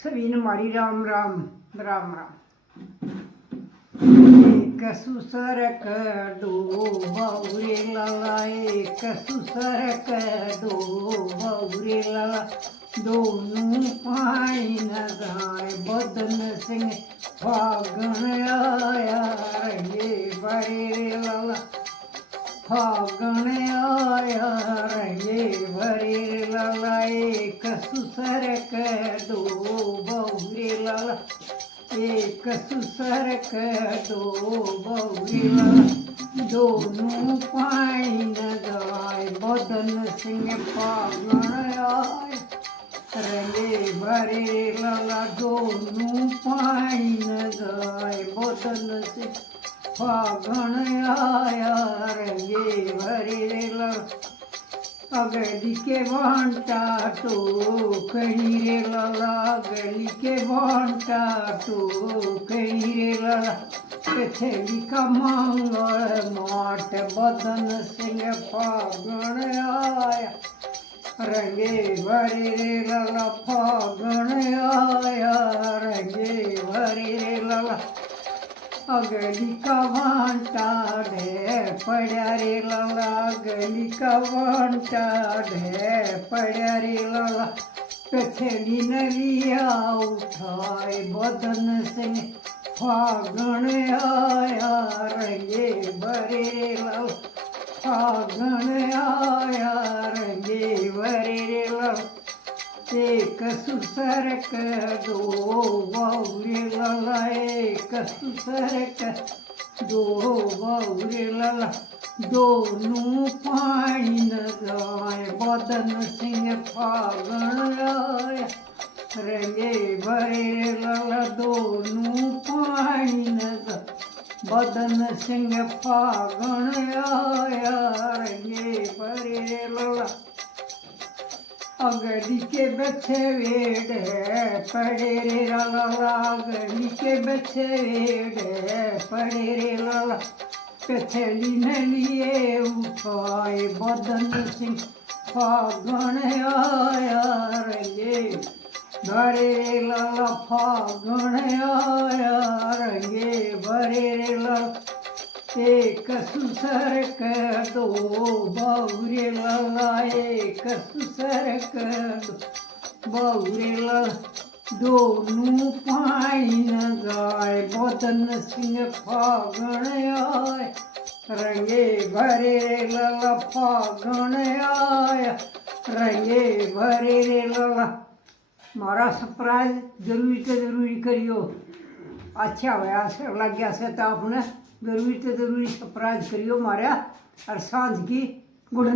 सभी ने मारी राम राम राम राम। एक सुसर दो बौरे लाला, एक सुसर दो बौरे लाला, दोनों पाई न जाए बदन सिंह फागण आया रंगे बरे लाला, फागण आया रंगे बरे लाला। एक सुसर दो बौरे लाला, एक सुसर दो बौरे लाला, दोनों पाई न जाए बदन सिंह फागण आया रंगे भरे लाला, दोनों पाई न जाए बदन सिंह फागण आया रंगे भरे लाला। अगली के बांटा तो कहीं रे लाला, अगली के बांटा तो कहीं रे लाला, पिछली का मंगल माट बदन सिंह फागण आया रंगे भरे रे लाला, फागण आया रंगे भरे रे लाला। अगली का वांटा ढे पड्या रे लाला, अगली का वांटा ढे पड्या रे लाला, पिछली नलिया उठाए बदन सिंह फागण आया रंगे भरे रे लाला, फागण आया रंगे भरे रे लाला। एक सुसर दो बौरे लाला, एक सुसर दो बौरे लाला, दोनों पाई न जाए बदन सिंह फागण आया रंगे भरे लाला, दोनों पाई न जाए बदन सिंह फागण आया रंगे भरे लाला। अगली के बच्चे वेड़ पड़े रे लाला, अगली के बच्चे वेड़ पड़े रे लाला, पिछली न लिए उठाए बदन सिंह फागण आया रंगे भरे रे लाला, फागण आया रंगे भरे रे लाला। एक सुसर दो बौरे लाला, एक सुसर दो बौरे लाला, दोनों पाई न जाए बदन सिंह फागण आया रंगे भरे रे लाला, फागण आया रंगे भरे रे लाला। मारा सप्राइज जरूरी तो जरूरी करियो, अच्छा होया से लग गया से तो आपने जरूरी तो जरूरी सरप्राइज करियो मारा और सांझ की गुड